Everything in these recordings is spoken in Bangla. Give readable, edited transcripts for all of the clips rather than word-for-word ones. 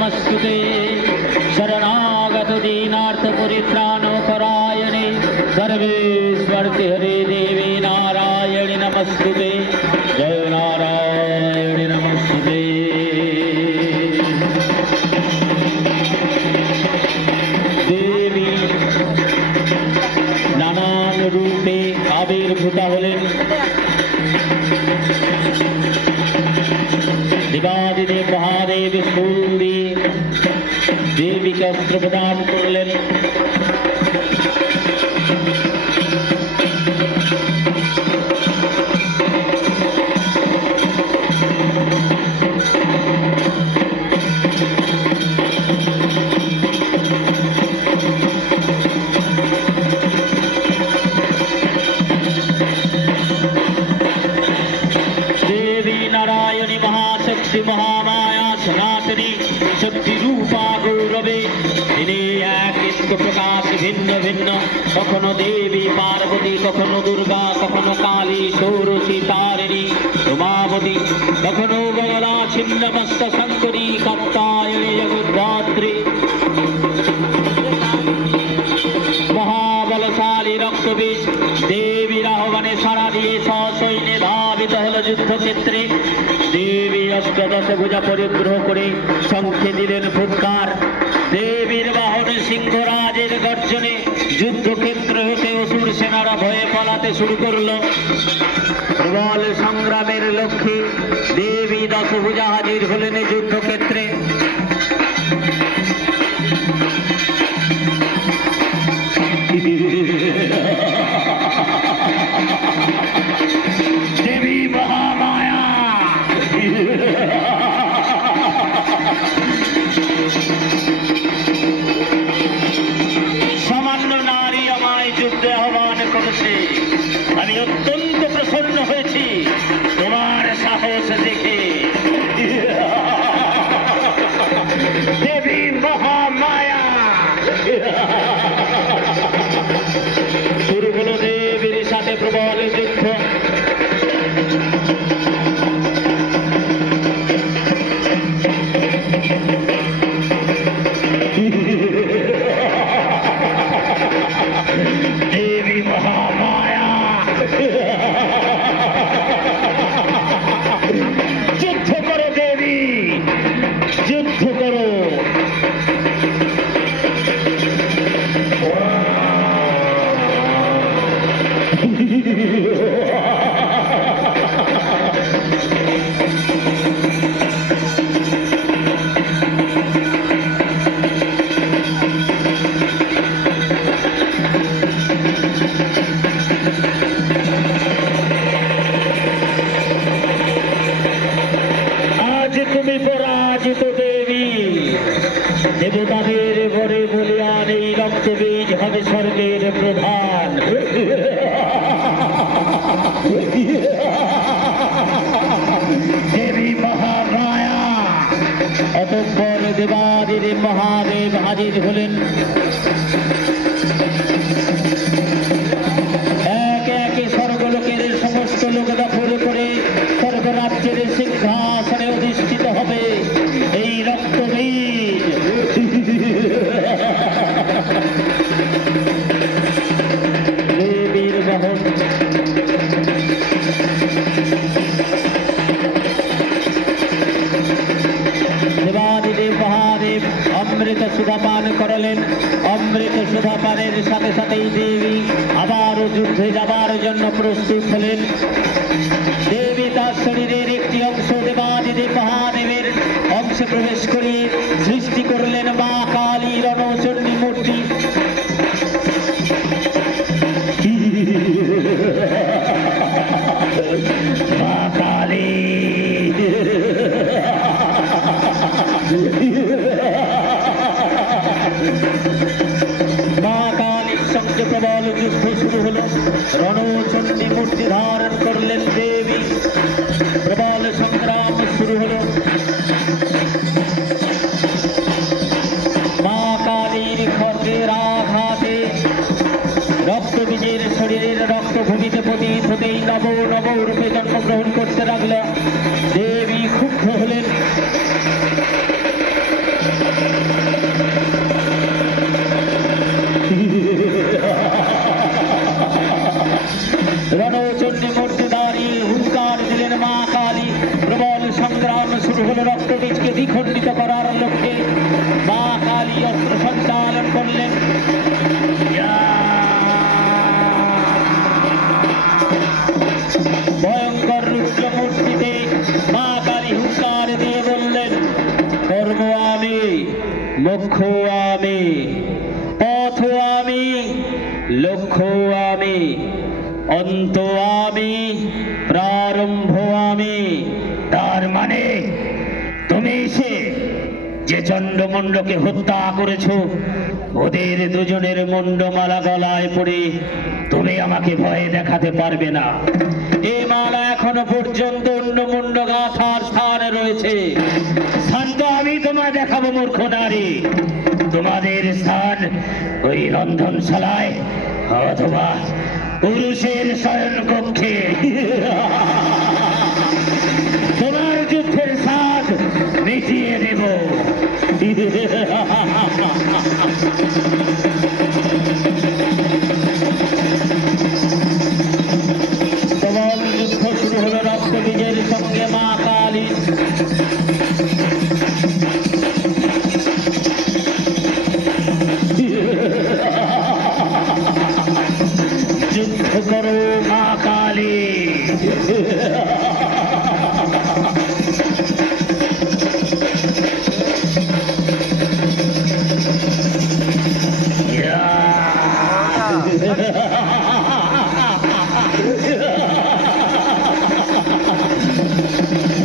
नमस्तुते शरणागत दीनार्थ परित्राणपरायणे सर्वेश्वरते हरे देवी नारायणि नमस्तुते जय नारायणि नमस्तुते। देवी नानान रूपे आविर्भूता हलेन देवादिदेव महादेव फूल दिए देवी के अस्त्र प्रदान करलेन। शक्ति महामाया सनातनी शक्ति रूपा गौरवे इन्हें एक इंद्र प्रकाश भिन्न भिन्न कखनो देवी पार्वती कखनो दुर्गा कखनो काली षोडशी तारिणी उमावती कखनो गदा छिन्नमस्त शंकरी कात्यायनी जगद्धात्री महाबलशाली रक्तबीज देवी राहवने सारा दिए ससैन्य धावित हल युद्ध क्षेत्रे देवी अष्टदश भुजा परिग्रह करे शंखे दिलेन फुৎকার। देवीर बाहने सिंहराजेर गर्जने युद्धक्षेत्र हते असुर सेनारा भये पलाते शुरू करलो। प्रबल संग्रामेर लक्ष्ये देवी दशभुजा हाजिर हलेन युद्धक्षेत्रे। देवी महामाया सामान्य नारी আমায় যুদ্ধে আহ্বান করেছে আমি অত্যন্ত প্রসন্ন হয়েছি তোমার সাহস দেখে। দেবী মহামায়া শুরু হলো দেবীর সাথে প্রবল যুদ্ধ। देवी महामाया युद्ध करो देवी युद्ध करो। দেবতাদের ঘরে বলিয়ান এই রক্তবীজ হবে স্বর্গের প্রধান। দেবী মহামায়া অতঃপর দেবাদিদেব মহাদেব হাজির হলেন। একে একে স্বর্গলোকের সমস্ত লোক দখল করে স্বর্গরাজ্যের সিংহাসনে অধিষ্ঠিত হবে এই রক্তবীজ। দেবীর বহন দেবাদিদেব মহাদেব অমৃত সুধা পান করলেন। অমৃত সুধা পানের সাথে সাথেই দেবী আবারও যুদ্ধে যাবার জন্য প্রস্তুত হলেন। দেবী তার শরীরের একটি অংশ দেবাদিদেব মহাদেবের অংশে প্রবেশ করিয়ে সৃষ্টি করলেন মা কালী রণচণ্ডী মূর্তি। মা কালী মা কালীর সঙ্গে প্রবল যুদ্ধ শুরু হলো। রণচণ্ডী মূর্তি ধারণ করলেন দেবী। প্রবল সংগ্রাম শুরু হলো। মা কালীর খড়গের আঘাতে রক্তবীজের শরীরের রক্ত ভূমিতে পতিত হতেই নব নব রূপে জন্মগ্রহণ করতে লাগল। দেবী ক্ষুব্ধ হলেন। রক্তবীজকে দ্বিখণ্ডিত করার লক্ষ্যে মা কালী অস্ত্র সঞ্চালন করলেন। ভয়ঙ্কর রুদ্র মূর্তিতে মা কালী হুঙ্কার দিয়ে বললেন, কর্ম আমি, মোক্ষ আমি, পথ আমি, লক্ষ্য আমি, অন্ত আমি, প্রারম্ভ আমি। তার মানে তুমি সে যে চন্ডমুণ্ডকে হত্যা করেছো, ওদের দুজনের মুন্ডমালা গলায় পড়ে তুমি আমাকে ভয় দেখাতে পারবে না। এই মালা এখনো পর্যন্ত অন্য মুন্ড গাথার স্থানে রয়েছে। স্থানটা আমি তোমায় দেখাবো মূর্খ নারী। তোমাদের স্থান ওই রন্ধনশালায় অথবা পুরুষের শয়ন কক্ষে। তোমার যুদ্ধের স্বাদ মিটিয়ে দেব। প্রবল যুদ্ধ শুরু হলো রক্তবীজের সঙ্গে মা কালী। যুদ্ধ করো মা কালী।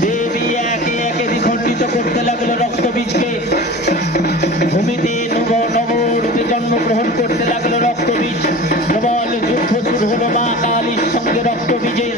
দেবী একে একে দ্বিখণ্ডিত করতে লাগলো রক্তবীজকে। ভূমিতে নবরূপে জন্মগ্রহণ করতে লাগলো রক্তবীজ। প্রবল যুদ্ধ শুরু হলো মা কালীর সঙ্গে রক্তবীজের।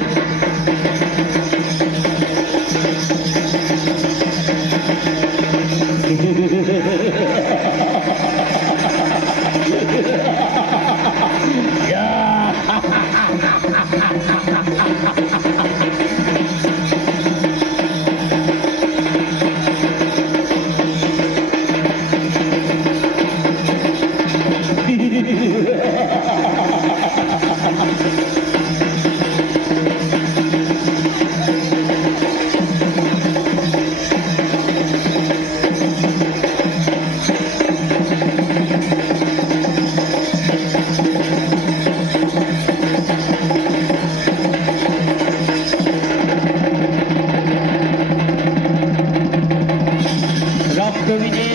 রক্তবীজের